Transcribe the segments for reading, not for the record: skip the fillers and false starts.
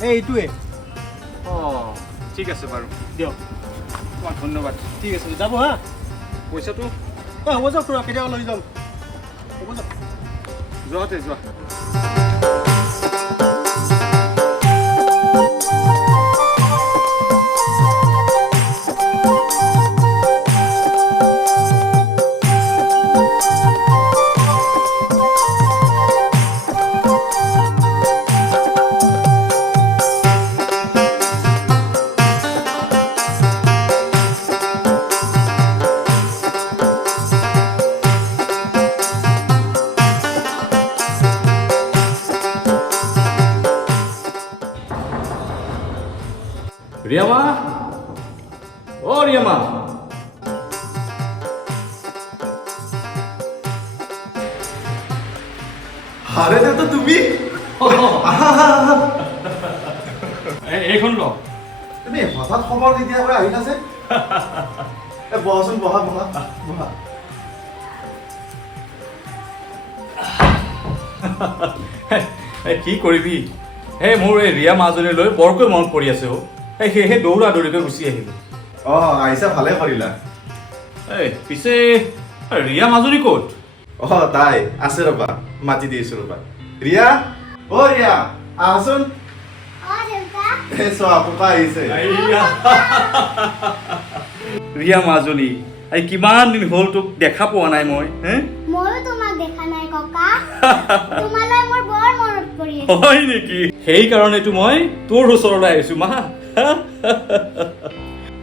এইটোৱে ঠিক আছে বাৰু দিয়ক তোমাক ধন্যবাদ ঠিক আছে যাব হা পইচাটো হ'ব যাওক খুৰা কেতিয়াবা লৈ যাম হ'ব যাওক যোৱাতে যোৱা ৰিয়ামা ও ৰিয়ামা আৰে তো তুমি এইখন ল তুমি হঠাৎ খবৰ নিদিয়া হৈ আহিলা যে বহাচোন বহা বহা বহা কি কৰিবি হে মোৰ এই ৰিয়া মাজনীলৈ বৰকৈ মনত পৰি আছে সেয়েহে দৌৰা দৌৰিকৈ গুচি আহিলোঁ আহিছা ভালে কৰিলা পিছে ৰিয়া মাজনী ক'ত তাই আছে ৰবা মাতি দিছো ৰবা ৰিয়া ৰিয়া আহচোন চোৱা পকা আহিছে ৰিয়া মাজনী কিমান দিন হ'ল তোক দেখা পোৱা নাই মই ময়ো তোমাক দেখা নাই ককা তোমালৈ মোৰ বৰ মনত পৰি আছে হয় নেকি সেইকাৰণেতো মই তোৰ ওচৰলৈ আহিছো মা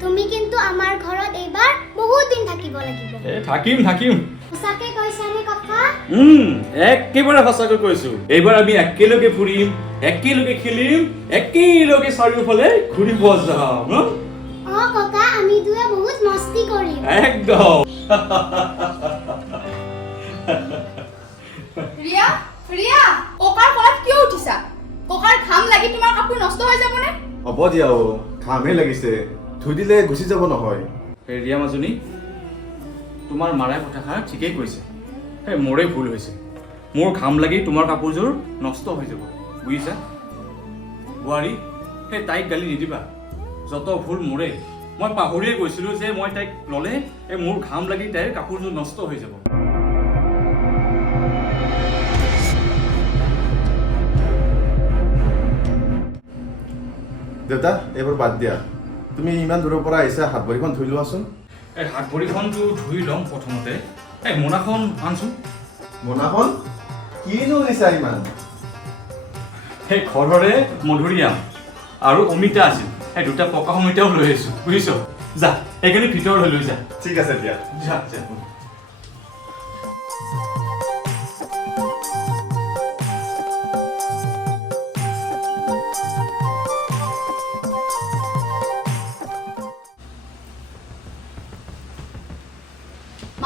তুমি কিন্তু আমাৰ ঘৰত এইবাৰ বহুত দিন থাকিব লাগিব থাকিম সঁচাকে কৈছানে ককা একেবাৰে সঁচাকৈ কৈছো এইবাৰ আমি একেলগে ফুৰিম একেলগে খেলিম একেলগে চাৰিওফালে ঘূৰিব যাম ককা আমি দুয়ে বহুত মস্তি কৰিম একদম ৰিয়া ৰিয়া ককাৰ কলাত কিয় উঠিছা ককাৰ ঘাম লাগি তোমাৰ কাপোৰ নষ্ট হৈ যাবনে হ'ব দিয়া ঘামহে লাগিছে ধুই দিলে গুচি যাব নহয় ৰিয়া মাজনী তোমাৰ মাৰাই কথাষাৰ ঠিকেই কৈছে মোৰে ভুল হৈছে মোৰ ঘাম লাগি তোমাৰ কাপোৰযোৰ নষ্ট হৈ যাব বুজিছা বোৱাৰী তাইক গালি নিদিবা যত ভুল মোৰে মই পাহৰিয়ে গৈছিলোঁ যে মই তাইক ল'লে মোৰ ঘাম লাগি তাইৰ কাপোৰযোৰ নষ্ট হৈ যাব দেউতা এইবোৰ বাদ দিয়া তুমি ইমান দূৰৰ পৰা আহিছা হাত ভৰিখন ধুই লোৱাচোন হাত ভৰিখনটো ধুই ল'ম প্ৰথমতে মোনাখন আনচোন মোনাখন কিনো নিছা ইমান ঘৰৰে মধুৰিআম আৰু অমিতা আছিল দুটা পকা অমিতাও লৈ আহিছোঁ বুজিছ যা এইখিনি ভিতৰলৈ লৈ যা ঠিক আছে দিয়া যা যা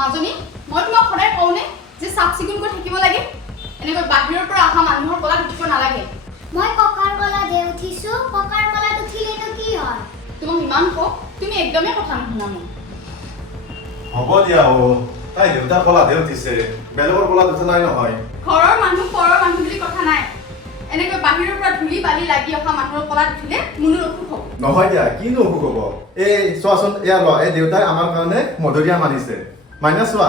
মাজনী মই তোমাক সদায় কওঁনে যে চাফ চিকুণকৈ থাকিব লাগে এনেকৈ বাহিৰৰ পৰা অহা মানুহৰ কলাত উঠিব নালাগে মই ককাৰ কলাত উঠিছো ককাৰ কলাত উঠিলেতো কি হয় তোমাক ইমান কওঁ তুমি একদমেই কথা নুশুনা মোক হ'ব দিয়া তাই দেউতাৰ কলাতহে উঠিছে বেলেগৰ কলাত উঠা নাই নহয় ঘৰৰ মানুহ পৰৰ মানুহ বুলি কথা নাই এনেকৈ বাহিৰৰ পৰা ধূলি বালি লাগি অহা মানুহৰ কলাত উঠিলে মনৰ অসুখ হ'ব নহয় দিয়া কিনো অসুখ হ'ব চোৱাচোন এয়া ল দেউতাই আমাৰ কাৰণে মধুৰিআম আনিছে মাইনা চোৱা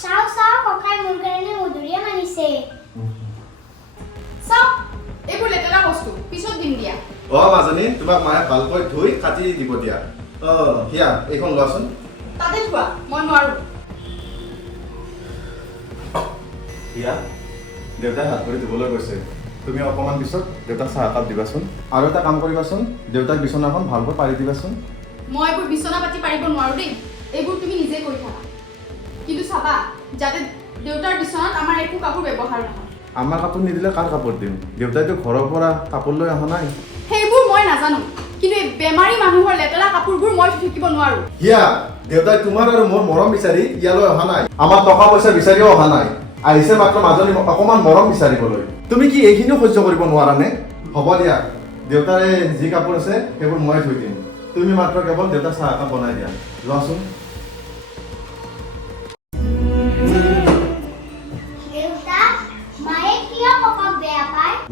চাও ককাই মোৰ কাৰণে মধুৰিআম আনিছে চাওক এইবোৰ লেতেৰা বস্তু পিছত দিম দিয়া মাজনী তোমাক মায়ে ভালকৈ ধুই কাটি দিব দিয়া হিয়া এইখন লোৱাচোন তাতে থোৱা মই নোৱাৰো হিয়া দেউতাই হাত ভৰি ধুবলৈ গৈছে তুমি অকণমান পিছত দেউতাক চাহ একাপ দিবাচোন আৰু এটা কাম কৰিবাচোন দেউতাক বিচনাখন ভালকৈ পাৰি দিবাচোন মই এইবোৰ বিচনা পাতি পাৰিব নোৱাৰো দেই এইবোৰ তুমি নিজে কৰি থাকা কিন্তু চাবা যাতে দেউতাৰ বিচনাত আমাৰ একো কাপোৰ ব্যৱহাৰ নহয় আমাৰ কাপোৰ নিদিলে কাৰ কাপোৰ দিম দেউতাইতো ঘৰৰ পৰা কাপোৰ লৈ অহা নাই সেইবোৰ মই নাজানো কিন্তু এই বেমাৰী মানুহৰ লেতেৰা কাপোৰবোৰ মই থাকিব নোৱাৰো হিয়া দেউতাই তোমাৰ আৰু মোৰ মৰম বিচাৰি ইয়ালৈ অহা নাই আমাৰ টকা পইচা বিচাৰিও অহা নাই আহিছে মাত্ৰ মাজনী অকণমান মৰম বিচাৰিবলৈ তুমি কি এইখিনিও সহ্য কৰিব নোৱাৰানে হ'ব দিয়া দেউতাৰে যি কাপোৰ আছে সেইবোৰ মই ধুই দিম তুমি মাত্ৰ কেৱল দেউতাক চাহ একাপ বনাই দিয়া লোৱাচোন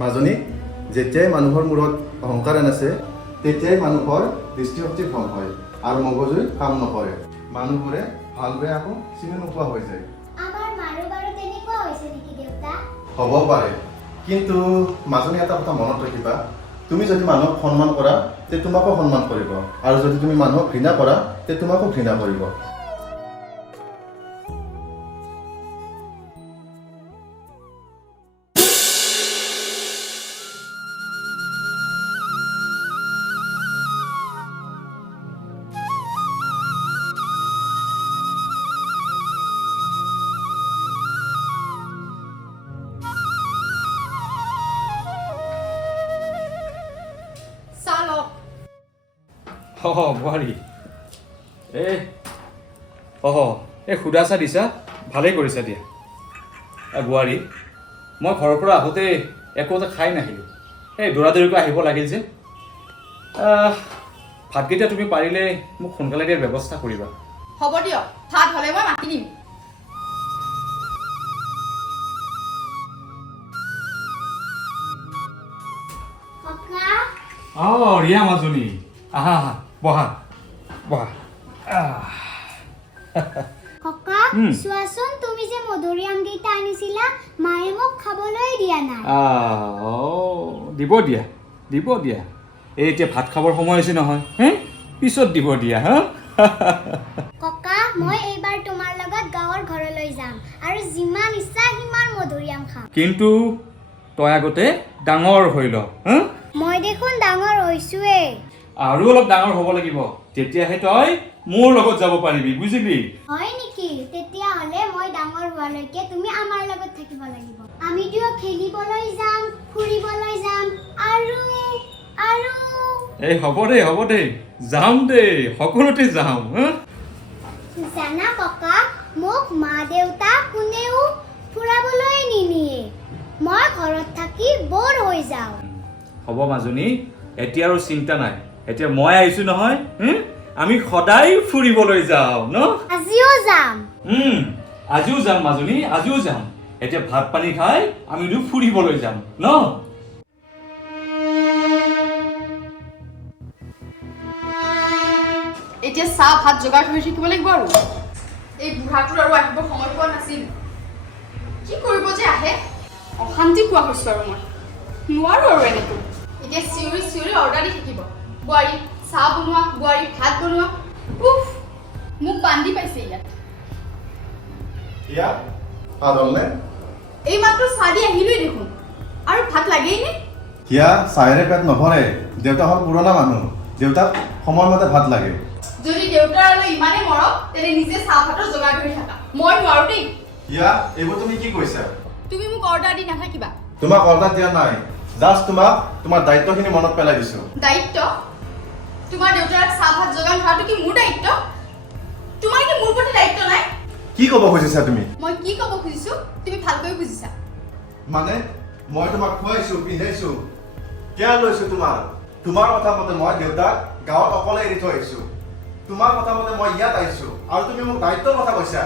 মাজনী যেতিয়াই মানুহৰ মূৰত অহংকাৰ আনাছে তেতিয়াই মানুহৰ দৃষ্টিশক্তি ভ্ৰম হয় আৰু মগজুই কাম নকৰে মানুহবোৰে ভাল বেয়া আকৌ চিনি নোপোৱা হৈ যায় আমাৰ মাৰো বাৰু তেনেকুৱা হৈছে নেকি দেউতা হ'ব পাৰে কিন্তু মাজনী এটা কথা মনত ৰাখিবা তুমি যদি মানুহক সন্মান কৰা তে তোমাকো সন্মান কৰিব আৰু যদি তুমি মানুহক ঘৃণা কৰা তে তোমাকো ঘৃণা কৰিব বোৱাৰী এই সুধা চাহ দিছা ভালেই কৰিছা দিয়া বোৱাৰী মই ঘৰৰ পৰা আহোঁতে একো এটা খাই নাহিলোঁ এই দৌৰাদৌৰিকৈ আহিব লাগিল যে ভাতকেইটা তুমি পাৰিলে মোক সোনকালে দিয়াৰ ব্যৱস্থা কৰিবা হ'ব দিয়ক ভাত হ'লে মই মাতি দিম ৰিয়া মাজনী আহা আহা বহা বহা ককা চোৱাচোন তুমি যে মধুৰিআম কেইটা আনিছিলা মায়ে মোক খাবলৈ দিয়া নাই দিব দিয়া এই এতিয়া ভাত খাবৰ সময় হৈছে নহয় পিছত দিব দিয়া হা ককা মই এইবাৰ তোমাৰ লগত গাঁৱৰ ঘৰলৈ যাম আৰু যিমান ইচ্ছা সিমান মধুৰিআম খাম কিন্তু তই আগতে ডাঙৰ হৈ ল মই দেখোন ডাঙৰ হৈছোৱে আৰু অলপ ডাঙৰ হ'ব লাগিব তেতিয়াহে তই মোৰ লগত যাব পাৰিবি বুজিলি হয় নেকি তেতিয়াহ'লে মই ডাঙৰ হোৱালৈকে তুমি আমাৰ লগত থাকিব লাগিব আমি দুয়ো খেলিবলৈ যাম ফুৰিবলৈ যাম আৰু এই হ'ব দে যাম দেই সকলোতে যাম জানা ককা মোক মা দেউতা কোনেও ফুৰাবলৈ নিনিয়ে মই ঘৰত থাকি বৰ হৈ যাওঁ হ'ব মাজনী এতিয়া আৰু চিন্তা নাই এতিয়া মই আহিছো নহয় আমি সদায় ফুৰিবলৈ যাওঁ ন আজিও যাম আজিও যাম মাজনী আজিও যাম এতিয়া ভাত পানী খাই আমি ফুৰিবলৈ যাম ন এতিয়া চাহ ভাত যোগাৰ কৰি থাকিব লাগিব আৰু এই বুঢ়াটোৰ আৰু আহিব সময় পোৱা নাছিল কি কৰিব যে আহে অশান্তি পোৱা হৈছোঁ আৰু মই নোৱাৰো আৰু এনেকৈ এতিয়া চিঞৰি অৰ্ডাৰ দি থাকিব বোৱাৰী চাহ বনোৱা বোৱাৰী ভাত বনোৱা উফ মোক বান্ধি পাইছে ইয়াত এই মাত্ৰ চাহ দি আহিলোৱেই দেখোন আৰু ভাত লাগেই নে হিয়া চাহেৰে পেট নভৰে দেউতা হ'ল পুৰণা মানুহ দেউতাক সময়মতে ভাত লাগে যদি দেউতাৰ আৰু ইমানে মৰম তেনে নিজে চাহ ভাতৰ যোগাৰ কৰি থাকা মই নোৱাৰো দেই হিয়া এইবোৰ তুমি কি কৈছা তুমি মোক অৰ্ডাৰ দি নাথাকিবা তোমাক অৰ্ডাৰ দিয়া নাই জাষ্ট তোমাক তোমাৰ দায়িত্বখিনি মনত পেলাই দিছো দায়িত্ব তোমাৰ দেউতাক চাহ ভাত যোগান ধৰাটো কি মোৰ দায়িত্ব তোমাৰ কি মোৰ প্ৰতি দায়িত্ব নাই কি ক'ব খুজিছা তুমি মই কি ক'ব খুজিছো তুমি ভালকৈ বুজিছা মানে মই তোমাক খুৱাইছো পিন্ধাইছো কেয়াৰ লৈছো তোমাৰ কথা মতে মই দেউতাক গাঁৱত অকলে এৰি থৈ আহিছো তোমাৰ কথা মতে মই ইয়াত আহিছো আৰু তুমি মোক দায়িত্বৰ কথা কৈছা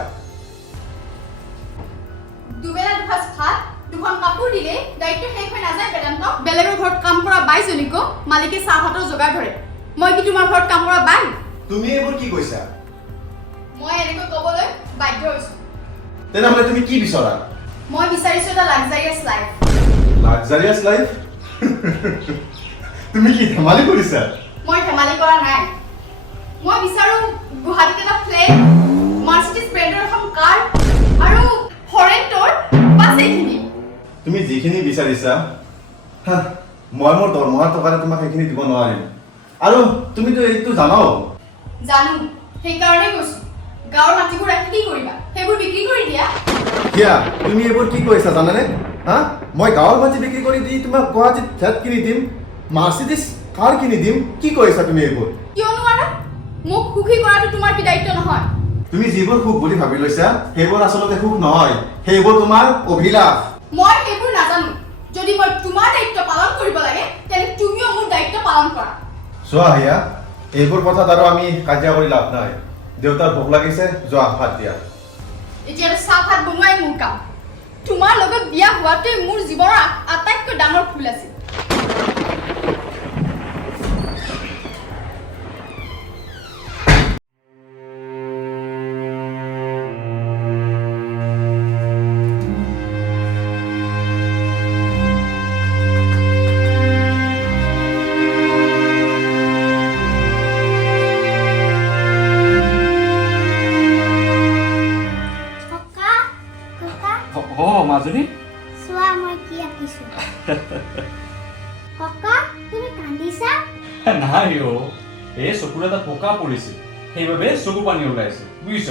দুবেলা দুসাঁজ ভাত দুখন কাপোৰ দিলে দায়িত্ব শেষ হৈ নাযায় বেদান্ত বেলেগৰ ঘৰত কাম কৰা বাইজনীকো মালিকে চাহ ভাতৰ যোগাৰ ধৰে মই কি তোমাৰ ঘৰত কাম কৰা বাই তুমি এইবোৰ কি কৈছা মই এনেকৈ ক'বলৈ বাধ্য হৈছো তেনেহ'লে তুমি কি বিচৰা মই বিচাৰিছো এটা লাক্সাৰিয়াছ লাইফ লাক্সাৰিয়াছ লাইফ তুমি কি ধেমালি কৰিছা মই ধেমালি কৰা নাই মই বিচাৰো গুৱাহাটীত এটা ফ্লেট মাৰ্চিডিজ ব্ৰেণ্ডৰ এখন কাৰ আৰু ফৰেণ্টৰ বাছ এইখিনি তুমি যিখিনি বিচাৰিছা মই মোৰ দৰমহাৰ টকাৰে তোমাক সেইখিনি দিব নোৱাৰিম আৰু তুমিতো এইটো জানাও জানো সেইকাৰণে কৈছো গাঁৱৰ মাটিবোৰ ৰাখি কি কৰিবা সেইবোৰ বিক্ৰী কৰি দিয়া কিয়া তুমি এইবোৰ কি কৈছা জানানে মই গাঁৱৰ মাটি বিক্ৰী কৰি দি তোমাক গুৱাহাটীত ফ্লেট কিনি দিম মাৰ্চিডিজ কাৰ কিনি দিম কি কৈছা তুমি এইবোৰ কিয় নোৱাৰা মোক সুখী কৰাটো তোমাৰ কি দায়িত্ব নহয় তুমি যিবোৰ সুখ বুলি ভাবি লৈছা সেইবোৰ আচলতে সুখ নহয় সেইবোৰ তোমাৰ অভিলাষ মই সেইবোৰ নাজানো যদি মই তোমাৰ দায়িত্ব পালন কৰিব লাগে তেনে তুমিও মোৰ দায়িত্ব পালন কৰা চোৱা হিয়া এইবোৰ কথাত আৰু আমি কাজিয়া কৰি লাভ নাই দেউতাৰ ভোক লাগিছে যোৱা ভাত দিয়া এতিয়া চাহ ভাত বনোৱাই মোৰ কাম তোমাৰ লগত বিয়া হোৱাটোৱে মোৰ জীৱনৰ আটাইতকৈ ডাঙৰ ভুল আছিল ককা ককা মাজনী চোৱা মই কি আঁকিছো ককা তুমি কান্দিছা নাই এই চকুৰ এটা পকা পৰিছে সেইবাবে চকু পানী ওলাইছে বুজিছ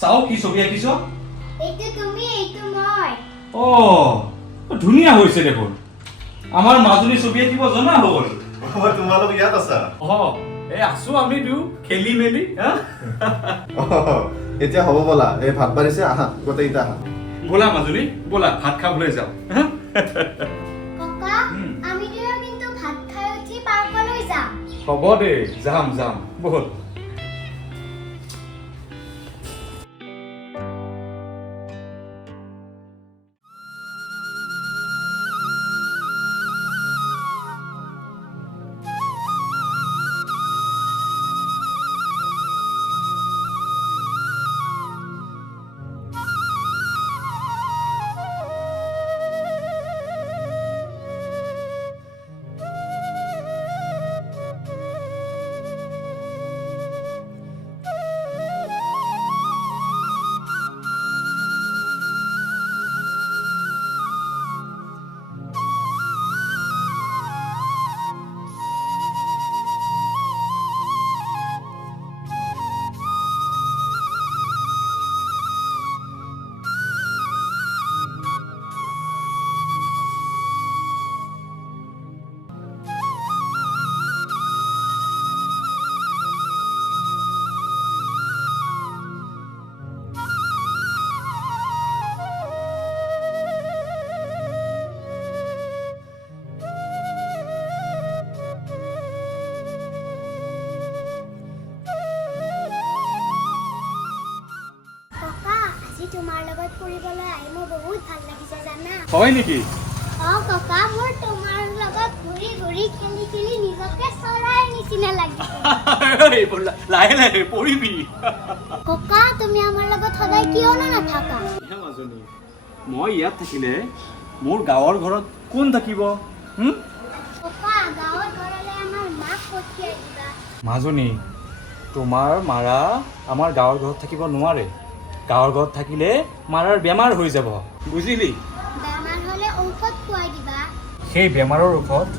চাও কি ছবি আঁকিছ এইটো তুমি এইটো মই ধুনীয়া হৈছে দেখোন আমাৰ মাজনী ছবি আঁকিব জনা হ'ল তোমালোক ইয়াত আছা এই আছো আমি দিওঁ খেলি মেলি এতিয়া হ'ব বলা এই ভাত বাঢ়িছে আহা গোটেইকেইটা আহা ব'লা মাজনী ব'লা ভাত খাবলৈ যাওঁ ককা আমি দুয়ো কিন্তু ভাত খাই উঠি পাৰ্কলৈ যাম হ'ব দে যাম ব'ল তোমাৰ লগত ফুৰিবলৈ আহি মোৰ বহুত ভাল লাগিছে জানা হয় নেকি ককা মোৰ তোমাৰ লগত ঘূৰি ঘূৰি খেলি খেলি নিজকে চৰাই নিচিনা লাগিছে লাহে লাহে পৰিবি ককা তুমি আমাৰ লগত সদায় কিয় নাথাকা মাজনী মই ইয়াত থাকিলে মোৰ গাঁৱৰ ঘৰত কোন থাকিব ককা গাঁৱৰ ঘৰলৈ আমাৰ মাক পঠিয়াই দিবা মাজনী তোমাৰ মাৰা আমাৰ গাঁৱৰ ঘৰত থাকিব নোৱাৰে গাঁৱৰ ঘৰত থাকিলে মাৰাৰ বেমাৰ হৈ যাব বুজিলি বেমাৰ হ'লে ঔষধ খুৱাই দিবা সেই বেমাৰৰ ঔষধ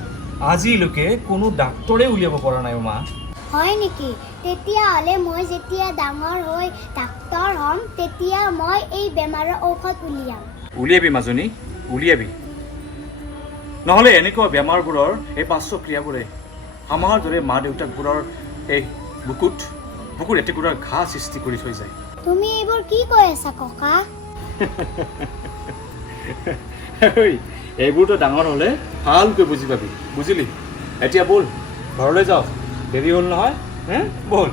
আজিলৈকে কোনো ডাক্তৰে উলিয়াব পৰা নাই মা হয় নেকি তেতিয়াহ'লে মই যেতিয়া ডাঙৰ হৈ ডাক্তৰ হ'ম তেতিয়া মই এই বেমাৰৰ ঔষধ উলিয়াবি মাজনী উলিয়াবি নহ'লে এনেকুৱা বেমাৰবোৰৰ এই পাৰ্শ্বক্ৰিয়াবোৰে আমাৰ দৰে মা দেউতাকবোৰৰ এই বুকুৰ এটুকুৰা ঘাঁ সৃষ্টি কৰি থৈ যায় তুমি এইবোৰ কি কৈ আছা ককা এইবোৰতো ডাঙৰ হ'লে ভালকৈ বুজি পাবি বুজিলি এতিয়া ব'ল ঘৰলৈ যাওঁ দেৰি হ'ল নহয় ব'ল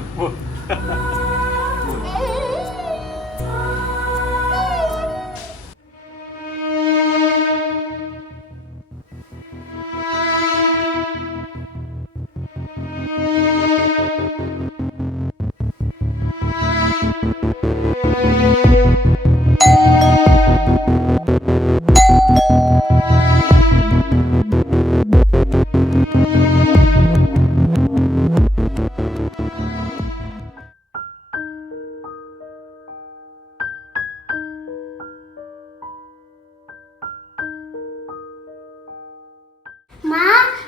মা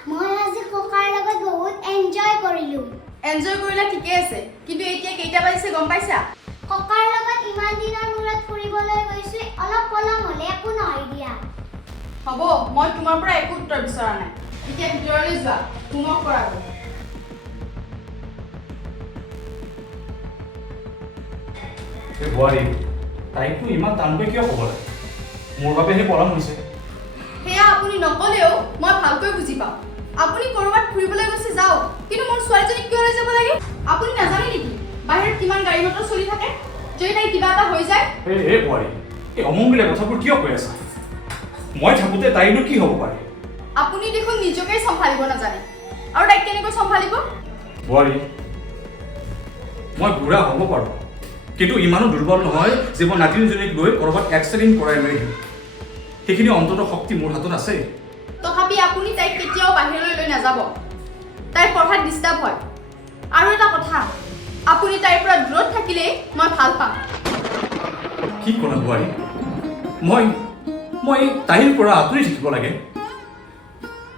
মই আজি ককাৰ লগত বহুত এনজয় কৰিলো এনজয় কৰিলে ঠিকে আছে কিন্তু এতিয়া কেইটা বাজিছে গম পাইছা ককাৰ লগত ইমান দিনৰ মূৰত ফুৰিবলৈ গৈছো অলপ পলম হ'লে একো নহয় দিয়া হ'ব মই তোমাৰ পৰা একো উত্তৰ বিচৰা নাই এতিয়া ভিতৰলৈ যোৱা হোমৱৰ্ক কৰাব এই বোৱাৰী তাইকতো ইমান টানকৈ কিয় ক'ব লাগে মোৰ বাবে সেই পলম হৈছে সেয়া আপুনি নকলেও মই ভালকৈ বুজি পাওঁ আপুনি ক'ৰবাত ফুৰিবলৈ গৈছে যাওক কিন্তু মোৰ ছোৱালীজনীক কিয় লৈ যাব লাগে আপুনি নাজানে নেকি বাহিৰত কিমান গাড়ী মটৰ চলি থাকে যদি তাই কিবা এটা হৈ যায় এই বোৱাৰী এই অমংগলীয়া কথাবোৰ কিয় কৈ আছা মই থাকোঁতে তাইনো কি হ'ব পাৰে আপুনি দেখোন নিজকে চম্ভালিব নাজানে আৰু তাইক কেনেকৈ চম্ভালিব বোৱাৰী মই বুঢ়া হ'ব পাৰোঁ কিন্তু ইমানো দুৰ্বল নহয় যে মই নাতিনীজনীক লৈ ক'ৰবাত এক্সিডেণ্ট কৰাই লৈ আহিম সেইখিনি অন্তত শক্তি মোৰ হাতত আছে তথাপি আপুনি তাইক কেতিয়াও বাহিৰলৈ লৈ নাযাব তাইৰ পঢ়াত ডিষ্টাৰ্ব হয় আৰু এটা কথা আপুনি তাইৰ পৰা দূৰত থাকিলেই মই ভাল পাম কি ক'লা বোৱাৰী মই তাইৰ পৰা আঁতৰি থাকিব লাগে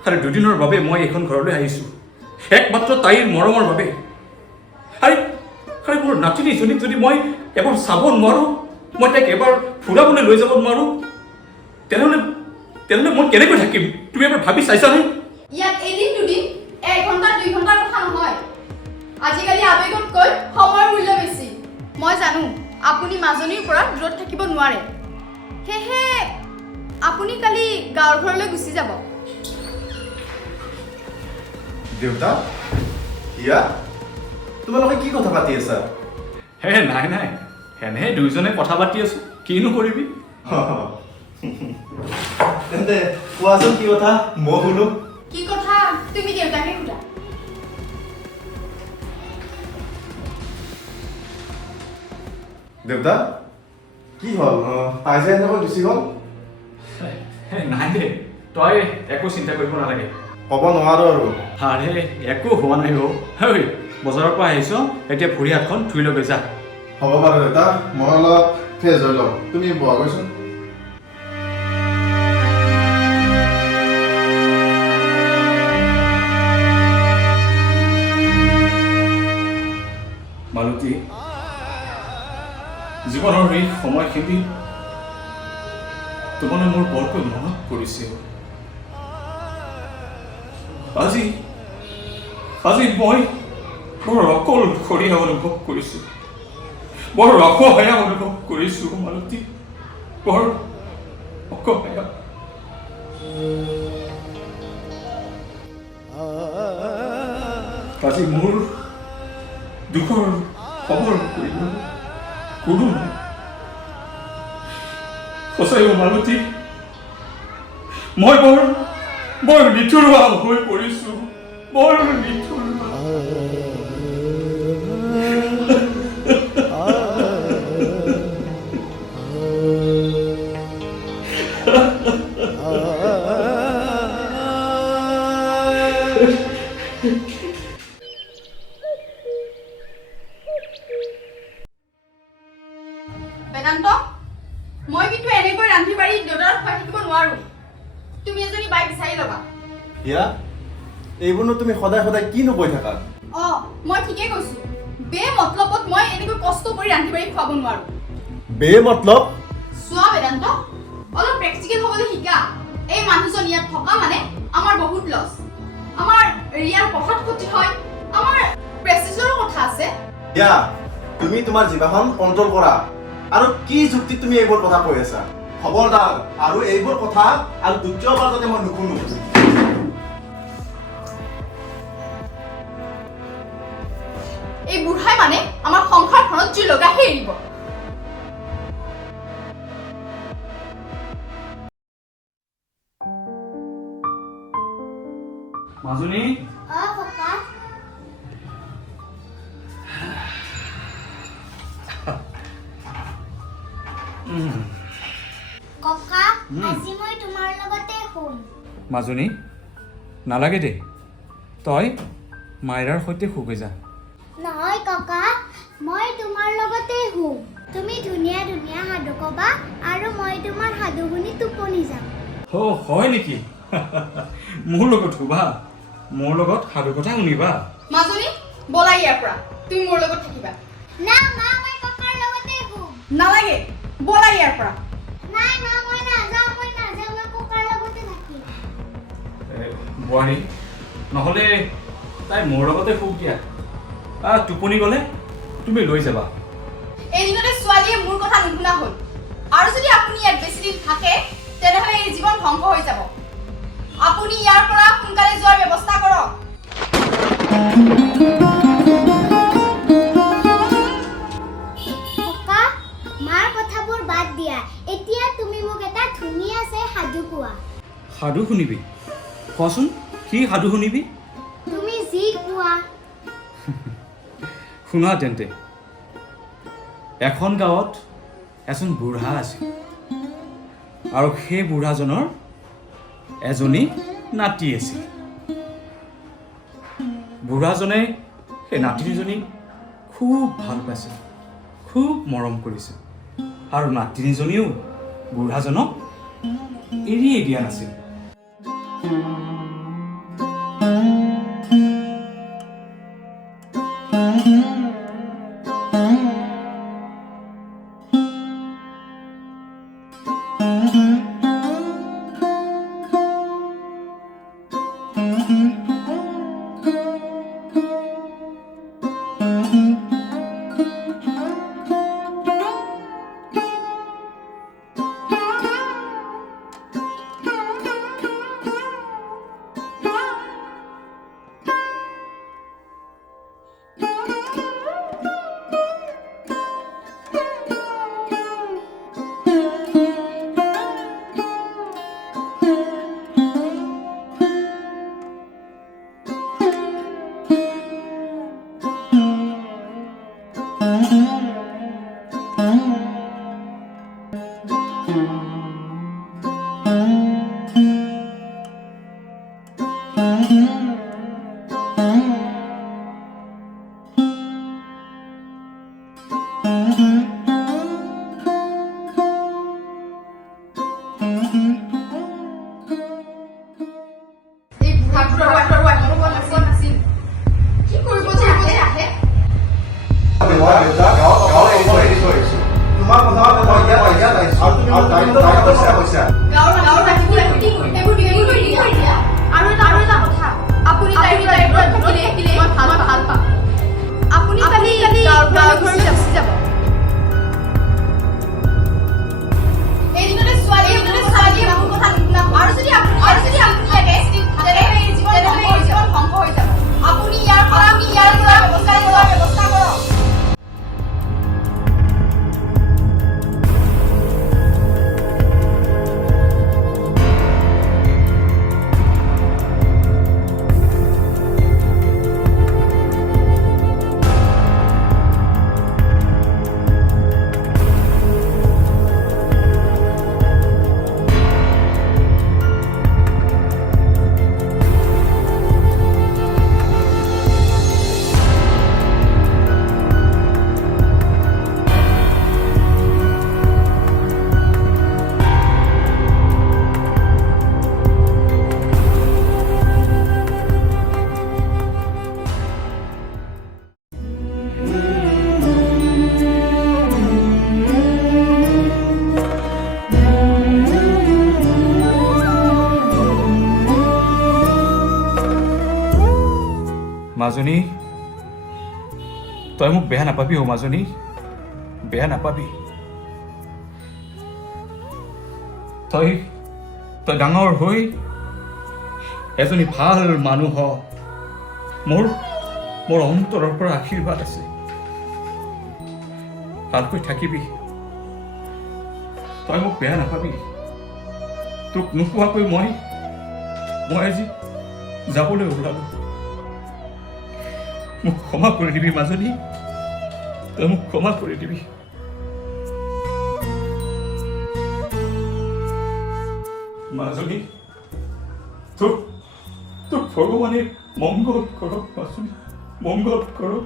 আৰু দুদিনৰ বাবে মই এইখন ঘৰলৈ আহিছোঁ একমাত্ৰ তাইৰ মৰমৰ বাবে আৰে মোৰ নাতিনীজনীক যদি মই এবাৰ চাব নোৱাৰোঁ মই তাইক এবাৰ ফুৰাবলৈ লৈ যাব নোৱাৰোঁ তেনেহ'লে মই কেনেকৈ থাকিম তুমি এবাৰ ভাবি চাইছানে ইয়াত এদিন দুদিন 1 ঘণ্টা 2 ঘণ্টাৰ কথা নহয় আজিকালি আবেগতকৈ সময়ৰ মূল্য বেছি মই জানো আপুনি মাজনীৰ পৰা দূৰত থাকিব নোৱাৰে সেয়েহে আপুনি কালি গাঁৱৰ ঘৰলৈ গুচি যাব দেউতা হিয়া তোমালোকে কি কথা পাতি আছা হে নাই এনেহে দুইজনে কথা পাতি আছোঁ কিনো কৰিবি তেন্তে কোৱাচোন কি কথা মই শুনো কি কথা তুমি দেউতাকে সোধা দেউতা কি হ'ল তাই যে এনেকৈ গুচি গ'ল নাই দে তই একো চিন্তা কৰিব নালাগে ক'ব নোৱাৰো আৰু আৰে একো হোৱা নাই অ' হেই বজাৰৰ পৰা আহিছ এতিয়া ভৰি হাতখন ধুই লৈ যা হ'ব বাৰু দেউতা মই অলপ ফ্ৰেছ হৈ লওঁ তুমি বহা গৈছোন মালতী জীৱনৰ এই সময়খিনি তোমালৈ মোৰ বৰকৈ মনত পৰিছে আজি মই বৰ অকলশৰীয়া অনুভৱ কৰিছোঁ বৰ অসহায় অনুভৱ কৰিছোঁ মালতী বৰ অসহায় আজি মোৰ দুখৰ খবৰ কৰিবলৈ কোনো নাই সঁচাই মালতী মই বৰ নিঠুৰুৱা হৈ পৰিছোঁ বৰ নিঠুৰুৱা বেদান্ত মই কিন্তু এনেকৈ ৰান্ধি বাঢ়ি দেউতাক খুৱাই থাকিব নোৱাৰো তুমি এজনী বাই বিচাৰি ল'বা হিয়া এইবোৰনো তুমি সদায় সদায় কিনো কৈ থাকা মই ঠিকেই কৈছো বে মতলবত মই এনেকৈ কষ্ট কৰি ৰান্ধি বাঢ়ি খুৱাব নোৱাৰো বে মতলব চোৱা বেদান্ত অলপ প্ৰেক্টিকেল হ'বলৈ শিকা এই মানুহজন ইয়াত থকা মানে আমাৰ বহুত লছ আমাৰ ৰিয়াৰ পঢ়াত ক্ষতি হয় আমাৰ প্ৰেষ্টিজৰ কথা আছে হিয়া তুমি তোমাৰ জিভাখন কণ্ট্ৰল কৰা আৰু কি যুক্তি তুমি এইবোৰ কথা কৈ আছা খবৰদাৰ আৰু এইবোৰ কথা আৰু দ্বিতীয়বাৰ যাতে মই নুশুনো এই বুঢ়াই মানে আমাৰ সংসাৰখনত জুই লগাইহে এৰিব মাজনী ককা ককা আজি মই তোমাৰ লগতে শুম মাজনী নালাগে দে তই মাইৰাৰ সৈতে শুগৈ যা নহয় ককা মই তোমাৰ লগতে শুম তুমি ধুনীয়া ধুনীয়া সাধু ক'বা আৰু মই তোমাৰ সাধু শুনি টোপনি যাম হয় নেকি মোৰ লগত শুবা মোৰ লগত সাধু কথা শুনিবা মাজনী বলা ইয়াৰ পৰা তুমি মোৰ লগত থাকিবা না মা মই ককাৰ লগতে শুম নালাগে বলা ইয়াৰ পৰা নাই মা মই নাযাওঁ মই ককাৰ লগতে থাকিম বোৱাৰী নহ'লে তাই মোৰ লগতে শুক দিয়া টোপনি গ'লে তুমি লৈ যাবা এদিনতে ছোৱালীয়ে মোৰ কথা নুশুনা হ'ল আৰু যদি আপুনি ইয়াত বেছি দিন থাকে তেনেহ'লে এই জীৱন ধ্বংস হৈ যাব আপুনি ইয়াৰ পৰা সোনকালে যোৱাৰ ব্যৱস্থা কৰক ককা মাৰ কথাবোৰ বাদ দিয়া এতিয়া তুমি মোক এটা ধুনীয়া সাধু কোৱা সাধু শুনিবি কোৱাচোন কি সাধু শুনিবি তুমি যি কোৱা। শুনা তেন্তে এখন গাঁৱত এজন বুঢ়া আছিল আৰু সেই বুঢ়াজনৰ এজনী নাতি আছিল বুঢ়াজনে সেই নাতিনীজনীক খুব ভাল পাইছিল খুব মৰম কৰিছিল আৰু নাতিনীজনীও বুঢ়াজনক এৰিয়ে দিয়া নাছিল এই বুঢ়াটোৰ আৰু আহিব নাছিল কি কৰিব যে আহে তোমাৰ কথা মই ইয়াত আহিছো আৰু তুমি কৈছা গাঁৱৰ ৰাখিব এইবোৰ দিয়া আৰু এটা কথা আপুনি তাইৰ থাকিলে মই ভাল পাম আপুনি কালি গাঁৱৰ ঘৰত যাব এইদিনতে ছোৱালী মোৰ কথা নুশুনা আৰু যদি আপুনি লাগে তেনেহ'লে জীৱন ধ্বংস হৈ যাব আপুনি ইয়াৰ পৰা ব্যৱস্থা কৰক মাজনী তই মোক বেয়া নাপাবি অ' মাজনী বেয়া নাপাবি তই ডাঙৰ হৈ এজনী ভাল মানুহ মোৰ অন্তৰৰ পৰা আশীৰ্বাদ আছে ভালকৈ থাকিবি তই মোক বেয়া নাপাবি তোক নোকোৱাকৈ মই আজি যাবলৈ ওলালো মোক ক্ষমা কৰি দিবি মাজনী তই মোক ক্ষমা কৰি দিবি মাজনী তোক ভগৱানে মংগল কৰক মাজনী মংগল কৰক